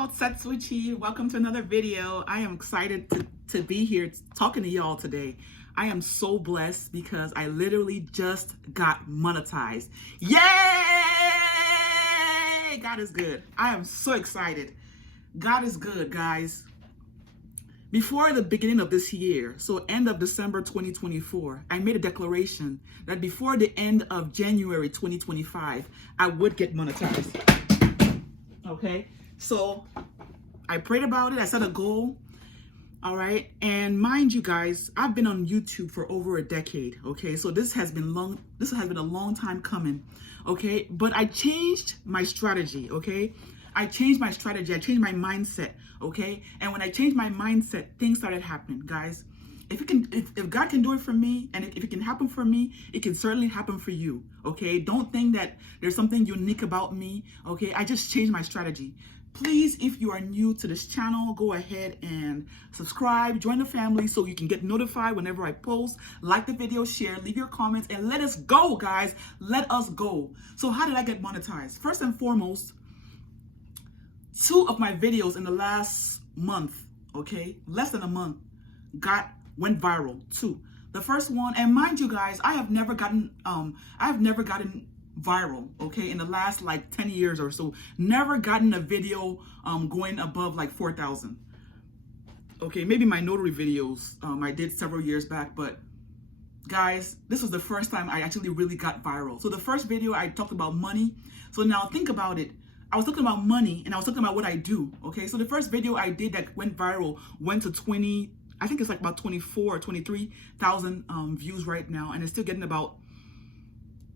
y'all, Satsuchi. Welcome to another video. I am excited to be here talking to y'all today. I am so blessed because I literally just got monetized. Yay! God is good. I am so excited. God is good, guys. Before the beginning of this year, so end of December 2024, I made a declaration that before the end of January 2025, I would get monetized. Okay, so I prayed about it. I set a goal. All right, and mind you guys, I've been on YouTube for over a decade. Okay, so this has been a long time coming. Okay, but I changed my strategy. Okay, I changed my strategy. I changed my mindset. Okay, and when I changed my mindset, things started happening, guys. If God can do it for me, and if it can happen for me, it can certainly happen for you. Okay, don't think that there's something unique about me. Okay, I just changed my strategy. Please, if you are new to this channel, go ahead and subscribe, join the family so you can get notified whenever I post. Like the video, share, leave your comments, and let us go, guys. Let us go. So how did I get monetized? First and foremost, 2 of my videos in the last month, okay, less than a month, went viral. 2. The first one, and mind you guys, I have never gotten viral, okay, in the last like 10 years or so. Never gotten a video going above like 4,000. Okay, maybe my notary videos I did several years back, but guys, this was the first time I actually really got viral. So the first video I talked about money. So now think about it. I was talking about money and I was talking about what I do. Okay, so the first video I did that went viral went to I think it's like about 24 or 23,000 views right now, and it's still getting about,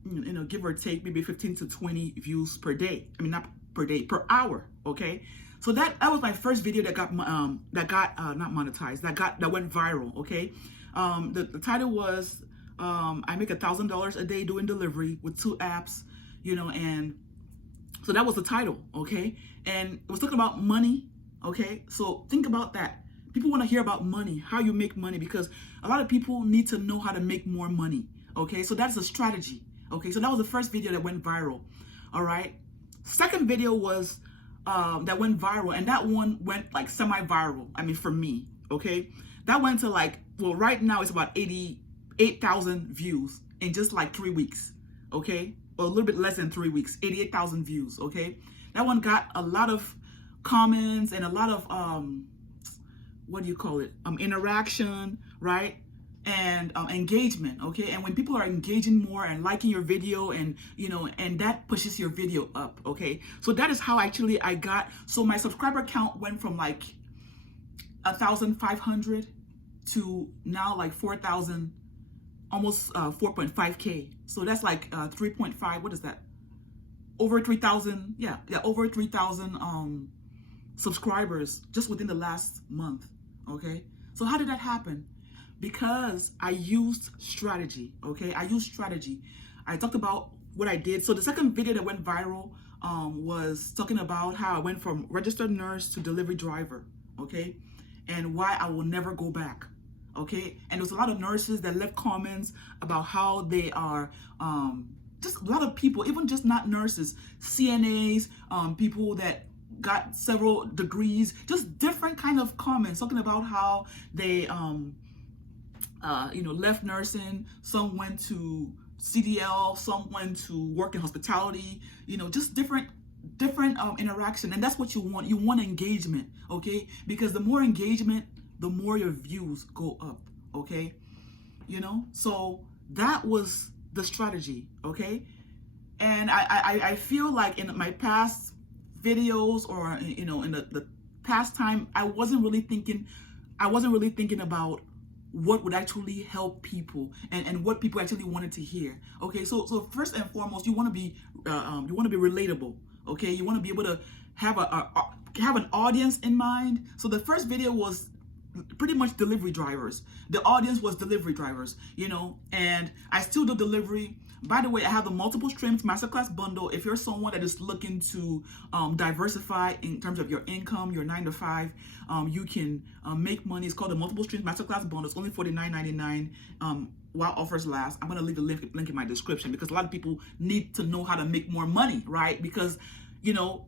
you know, give or take maybe 15 to 20 views per day. I mean, not per day, per hour. Okay, so that was my first video that got not monetized, that went viral. Okay, the title was I make $1,000 a day doing delivery with 2 apps, you know, and so that was the title. Okay, and it was talking about money. Okay, so think about that. People want to hear about money, how you make money, because a lot of people need to know how to make more money. Okay, so that's a strategy. Okay, so that was the first video that went viral. All right, second video was that went viral, and that one went like semi-viral. I mean, for me, okay, that went to like, well, right now it's about 88,000 views in just like 3 weeks. Okay, or a little bit less than 3 weeks, 88,000 views. Okay, that one got a lot of comments and a lot of what do you call it? Interaction, right? And engagement. Okay, and when people are engaging more and liking your video, and you know, and that pushes your video up. Okay, so that is how actually I got. So my subscriber count went from like 1,500 to now like 4,000, almost 4.5K. So that's like 3.5. What is that? Over 3,000. Yeah, over 3,000 subscribers just within the last month. Okay, so how did that happen? Because I used strategy. Okay, I used strategy. I talked about what I did. So the second video that went viral was talking about how I went from registered nurse to delivery driver. Okay, and why I will never go back. Okay, and there was a lot of nurses that left comments about how they are just a lot of people, even just not nurses, CNAs, people that got several degrees, just different kind of comments talking about how they you know, left nursing. Some went to CDL, some went to work in hospitality, you know, just different interaction. And that's what you want. You want engagement. Okay, because the more engagement, the more your views go up. Okay, you know, so that was the strategy. Okay, and I feel like in my past videos, or you know, in the past time, I wasn't really thinking about what would actually help people and what people actually wanted to hear. Okay, so first and foremost, you want to be relatable. Okay, you want to be able to have an audience in mind. So the first video was pretty much delivery drivers. The audience was delivery drivers, you know, and I still do delivery. By the way, I have the multiple streams masterclass bundle. If you're someone that is looking to diversify in terms of your income, your 9 to 5, you can make money. It's called the multiple streams masterclass bundle. It's only $49.99 while offers last. I'm going to leave the link in my description, because a lot of people need to know how to make more money, right? Because, you know,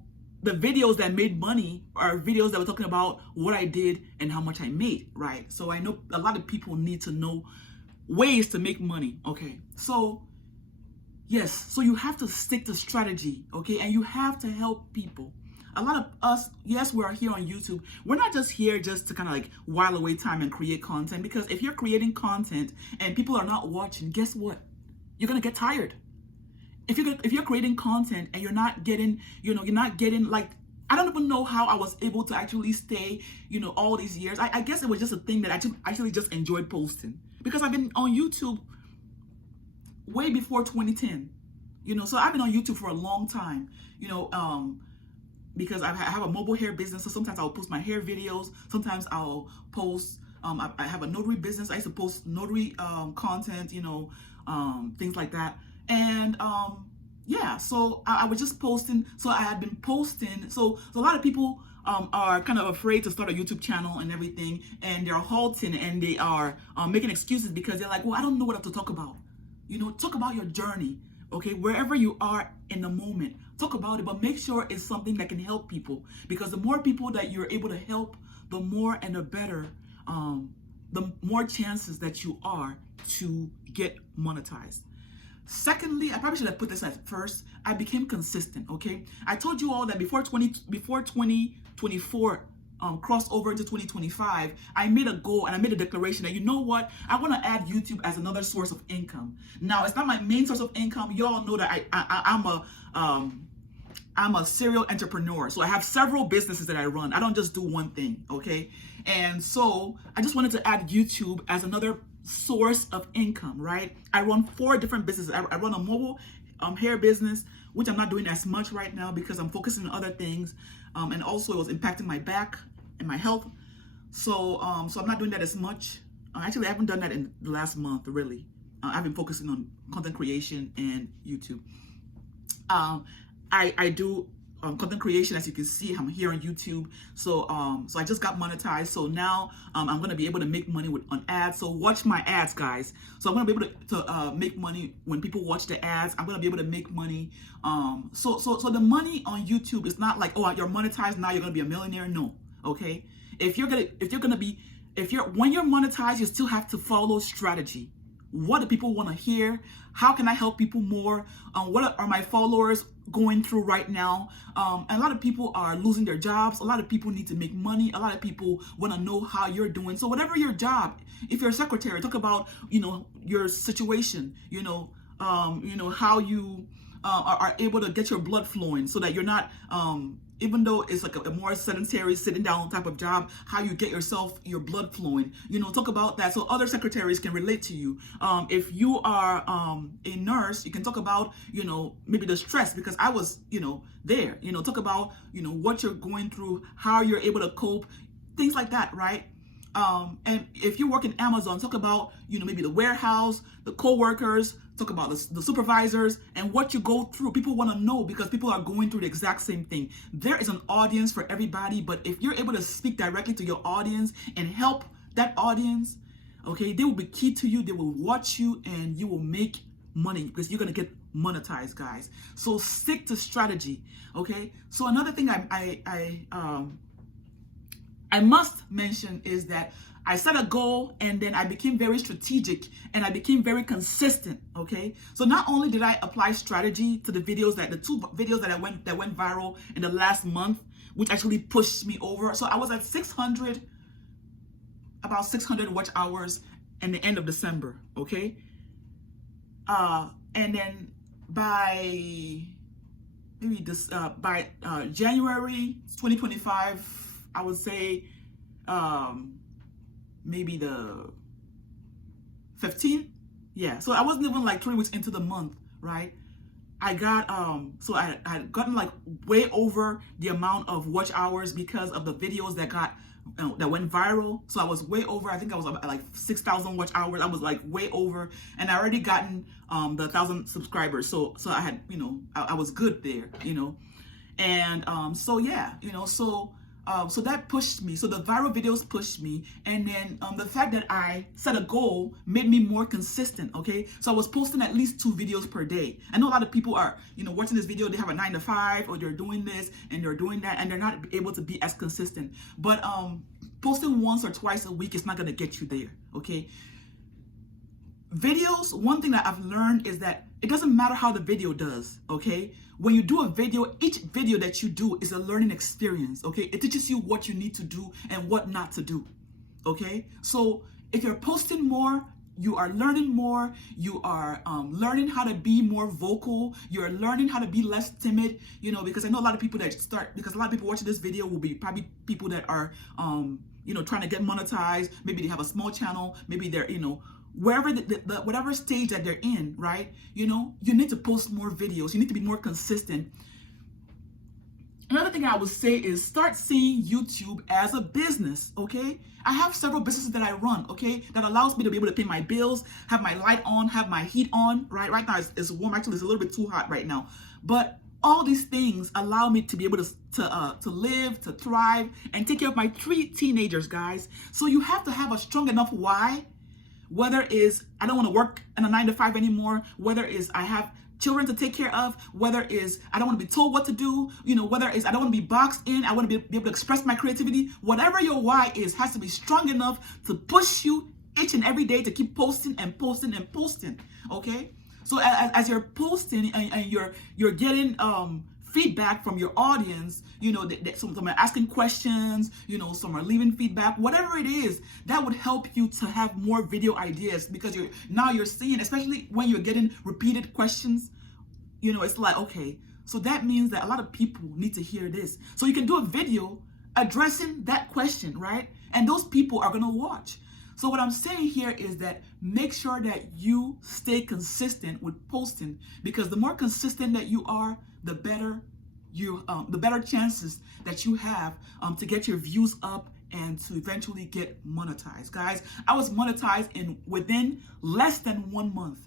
the videos that made money are videos that were talking about what I did and how much I made, right? So I know a lot of people need to know ways to make money, okay? So yes, so you have to stick to strategy, okay? And you have to help people. A lot of us, yes, we're here on YouTube. We're not just here just to kind of like while away time and create content, because if you're creating content and people are not watching, guess what? You're gonna get tired. If you're creating content and you're not getting, you're not getting, like, I don't even know how I was able to actually stay, all these years. I guess it was just a thing that I actually just enjoyed posting, because I've been on YouTube way before 2010, so I've been on YouTube for a long time, because I have a mobile hair business. So sometimes I'll post my hair videos. Sometimes I'll post, I have a notary business. I used to post notary content, things like that. And yeah, so I was just posting. So I had been posting. So a lot of people are kind of afraid to start a YouTube channel and everything, and they're halting and they are making excuses because they're like, well, I don't know what to talk about. Talk about your journey, okay? Wherever you are in the moment, talk about it, but make sure it's something that can help people, because the more people that you're able to help, the more and the better, the more chances that you are to get monetized. Secondly, I probably should have put this at first. I became consistent, okay? I told you all that before 2024 crossed over into 2025, I made a goal and I made a declaration that, you know what, I want to add YouTube as another source of income. Now, it's not my main source of income. You all know that I'm a serial entrepreneur. So I have several businesses that I run. I don't just do one thing, okay? And so I just wanted to add YouTube as another source of income, right? I run 4 different businesses. I run a mobile hair business, which I'm not doing as much right now because I'm focusing on other things. And also it was impacting my back and my health. So I'm not doing that as much. Actually, I haven't done that in the last month, really. I've been focusing on content creation and YouTube. I do content creation. As you can see, I'm here on YouTube. So I just got monetized. So now I'm going to be able to make money on ads. So watch my ads, guys. So I'm going to be able to make money when people watch the ads. I'm going to be able to make money. So the money on YouTube is not like, oh, you're monetized now, you're going to be a millionaire. No. Okay. When you're monetized, you still have to follow strategy. What do people want to hear? How can I help people more? What are my followers going through right now? And a lot of people are losing their jobs. A lot of people need to make money. A lot of people want to know how you're doing. So whatever your job, if you're a secretary, talk about, your situation, how you are able to get your blood flowing so that you're not, even though it's like a more sedentary sitting down type of job, how you get your blood flowing, talk about that so other secretaries can relate to you. If you are a nurse, you can talk about, maybe the stress, because I was, there, talk about, what you're going through, how you're able to cope, things like that, right? And if you work in Amazon, talk about, maybe the warehouse, the co-workers, talk about the supervisors and what you go through. People want to know because people are going through the exact same thing. There is an audience for everybody, but if you're able to speak directly to your audience and help that audience, okay, they will be key to you. They will watch you and you will make money because you're going to get monetized, guys. So stick to strategy, okay? So another thing I must mention is that I set a goal and then I became very strategic and I became very consistent, okay? So not only did I apply strategy to the 2 videos that went viral in the last month, which actually pushed me over. So I was at about 600 watch hours in the end of December, okay? And then by January 2025, I would say maybe the 15th. Yeah, so I wasn't even like 3 weeks into the month, right? I got so I had gotten like way over the amount of watch hours because of the videos that went viral. So I was way over. I think I was at like 6,000 watch hours. I was like way over, and I already gotten the 1,000 subscribers. So I had, I was good there, and so yeah, So that pushed me. So the viral videos pushed me. And then the fact that I set a goal made me more consistent, okay? So I was posting at least 2 videos per day. I know a lot of people are, watching this video, they have a 9 to 5, or they're doing this and they're doing that, and they're not able to be as consistent. But posting once or twice a week is not gonna get you there, okay? Videos, one thing that I've learned is that it doesn't matter how the video does, okay? When you do a video, each video that you do is a learning experience, okay? It teaches you what you need to do and what not to do, okay? So if you're posting more, you are learning more, you are learning how to be more vocal, you're learning how to be less timid, because I know a lot of people because a lot of people watching this video will be probably people that are, trying to get monetized. Maybe they have a small channel, maybe they're, wherever whatever stage that they're in, right? You need to post more videos. You need to be more consistent. Another thing I would say is start seeing YouTube as a business, okay? I have several businesses that I run, okay? That allows me to be able to pay my bills, have my light on, have my heat on, right? Right now it's warm. Actually, it's a little bit too hot right now. But all these things allow me to be able to live, to thrive, and take care of my 3 teenagers, guys. So you have to have a strong enough why. Whether is I don't want to work in a 9 to 5 anymore, whether is I have children to take care of, whether is I don't want to be told what to do, whether is I don't want to be boxed in, I want to be able to express my creativity. Whatever your why is has to be strong enough to push you each and every day to keep posting and posting and posting, okay? So as you're posting and you're getting feedback from your audience, some are asking questions, some are leaving feedback, whatever it is, that would help you to have more video ideas, because you're seeing, especially when you're getting repeated questions, it's like, okay, so that means that a lot of people need to hear this. So you can do a video addressing that question, right? And those people are going to watch. So what I'm saying here is that make sure that you stay consistent with posting, because the more consistent that you are, the better chances that you have to get your views up and to eventually get monetized. Guys, I was monetized within less than 1 month.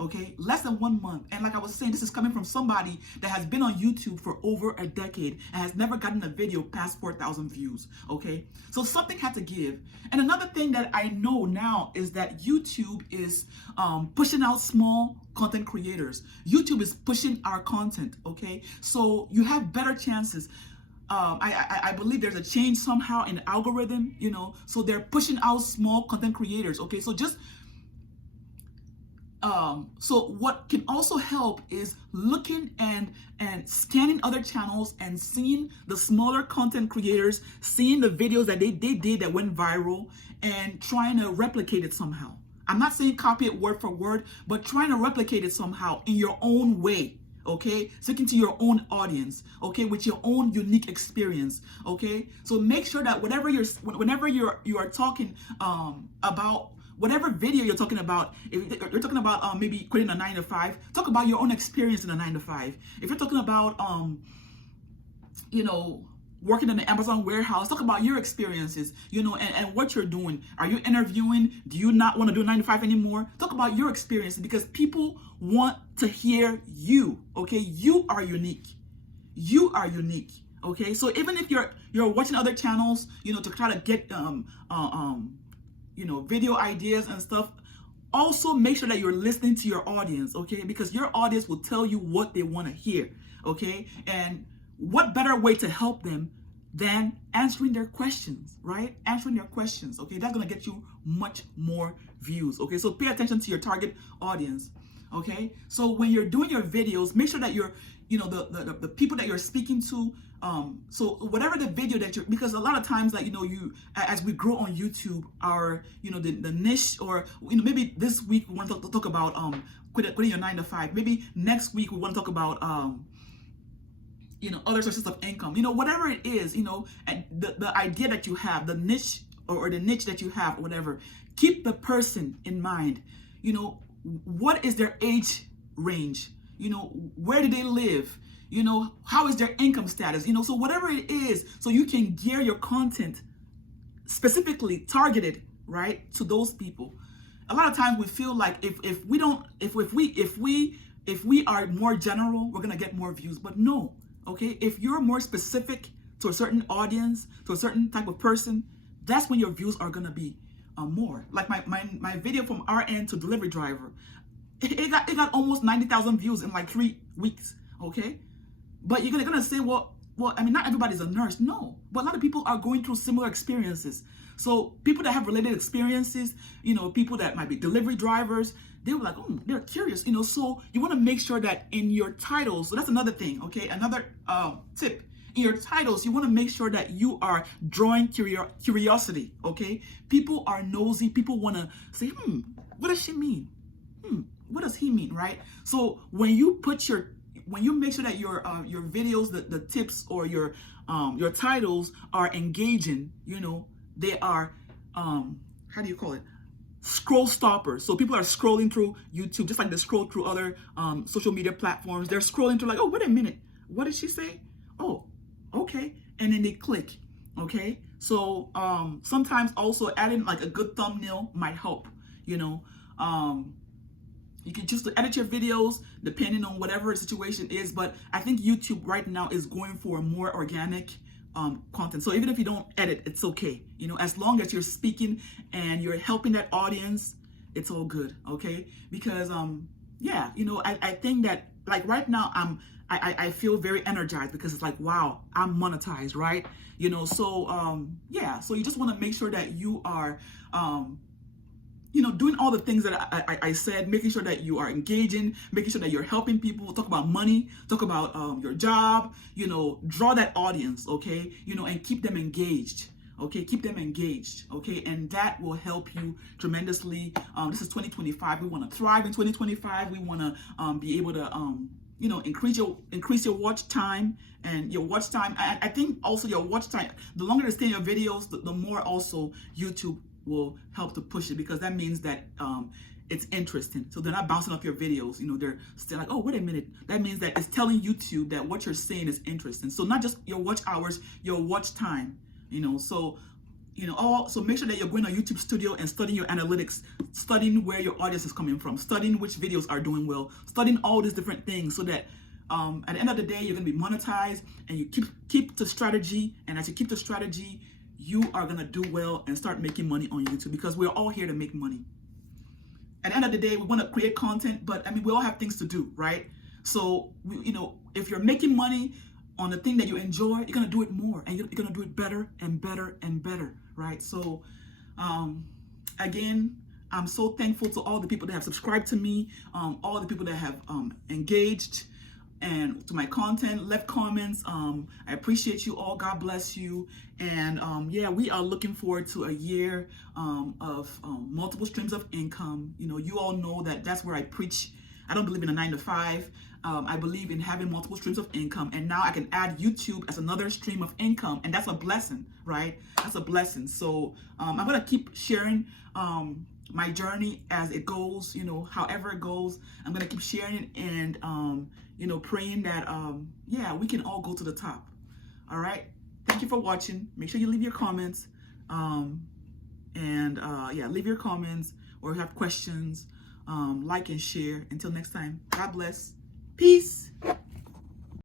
Okay, less than 1 month. And like I was saying, this is coming from somebody that has been on YouTube for over a decade and has never gotten a video past 4,000 views. Okay, so something had to give. And another thing that I know now is that YouTube is pushing out small content creators. YouTube is pushing our content. Okay, so you have better chances. I believe there's a change somehow in the algorithm, so they're pushing out small content creators. Okay, so just so what can also help is looking and scanning other channels and seeing the smaller content creators, seeing the videos that they did that went viral, and trying to replicate it somehow. I'm not saying copy it word for word, but trying to replicate it somehow in your own way. Okay, sticking to your own audience, okay, with your own unique experience. Okay, so make sure that whenever you are talking about whatever video you're talking about, if you're talking about maybe quitting a 9 to 5, talk about your own experience in a 9 to 5. If you're talking about working in the Amazon warehouse, talk about your experiences, and what you're doing. Are you interviewing? Do you not want to do a 9 to 5 anymore? Talk about your experiences, because people want to hear you. Okay, you are unique. You are unique. Okay, so even if you're watching other channels, to try to get video ideas and stuff, also make sure that you're listening to your audience, okay? Because your audience will tell you what they want to hear, okay? And what better way to help them than answering their questions, right? Answering their questions, okay? That's going to get you much more views, okay? So pay attention to your target audience, okay? So when you're doing your videos, make sure that you're, the people that you're speaking to, so whatever the video that because a lot of times, like, as we grow on YouTube, our, the niche, or, maybe this week we want to talk about, quitting your 9 to 5. Maybe next week we want to talk about, other sources of income, whatever it is, and the idea that you have, the niche or the niche that you have, or whatever, keep the person in mind. What is their age range? Where do they live? How is their income status? So whatever it is, so you can gear your content specifically targeted, right, to those people. A lot of times we feel like if we are more general, we're gonna get more views. But no, okay, if you're more specific to a certain audience, to a certain type of person, that's when your views are gonna be more. Like my video from RN to delivery driver, it got almost 90,000 views in like 3 weeks. Okay, but you're gonna say, well, I mean, not everybody's a nurse. No, but a lot of people are going through similar experiences. So people that have related experiences, you know, people that might be delivery drivers, they were like, oh, they're curious, you know. So you want to make sure that in your titles, so that's another thing, okay? Another tip. In your titles, you want to make sure that you are drawing curiosity, okay? People are nosy. People want to say, what does she mean? What does he mean, right? So when you make sure that your videos, the tips or your titles are engaging, you know, they are how do you call it? Scroll stoppers. So people are scrolling through YouTube just like they scroll through other social media platforms. They're scrolling through like, oh, wait a minute, what did she say? Oh, okay, and then they click. Okay, so sometimes also adding like a good thumbnail might help. You know, you can choose to edit your videos depending on whatever the situation is, but I think YouTube right now is going for more organic content. So even if you don't edit, it's okay. You know, as long as you're speaking and you're helping that audience, it's all good. Okay, because yeah, you know, I think that like right now I feel very energized because it's like, wow, I'm monetized, right? You know, so yeah, so you just want to make sure that you are you know, doing all the things that I said, making sure that you are engaging, making sure that you're helping people, talk about money, talk about your job, you know, draw that audience, okay, you know, and keep them engaged, okay, keep them engaged, okay, and that will help you tremendously. This is 2025. We want to thrive in 2025. We want to be able to, you know, increase your watch time. And your watch time, I think also your watch time, the longer they stay in your videos, the more also YouTube will help to push it, because that means that it's interesting. So they're not bouncing off your videos, you know, they're still like, oh, wait a minute. That means that it's telling YouTube that what you're saying is interesting. So not just your watch hours, your watch time, you know. So, you know, so make sure that you're going on YouTube Studio and studying your analytics, studying where your audience is coming from, studying which videos are doing well, studying all these different things, so that at the end of the day, you're going to be monetized, and you keep the strategy. And as you keep the strategy, you are going to do well and start making money on YouTube, because we're all here to make money. At the end of the day, we want to create content, but I mean, we all have things to do, right? So, you know, if you're making money on the thing that you enjoy, you're going to do it more, and you're going to do it better and better and better, right? So, again, I'm so thankful to all the people that have subscribed to me, all the people that have engaged and to my content, left comments. I appreciate you all. God bless you. And yeah, we are looking forward to a year of multiple streams of income. You know, you all know that that's where I preach. I don't believe in a 9-to-5. I believe in having multiple streams of income, and now I can add YouTube as another stream of income, and that's a blessing, right? That's a blessing. So I'm gonna keep sharing my journey as it goes, you know, however it goes. I'm gonna keep sharing it, and you know, praying that yeah, we can all go to the top. All right, thank you for watching. Make sure you leave your comments, and yeah, leave your comments, or have questions. Like and share. Until next time, God bless. Peace.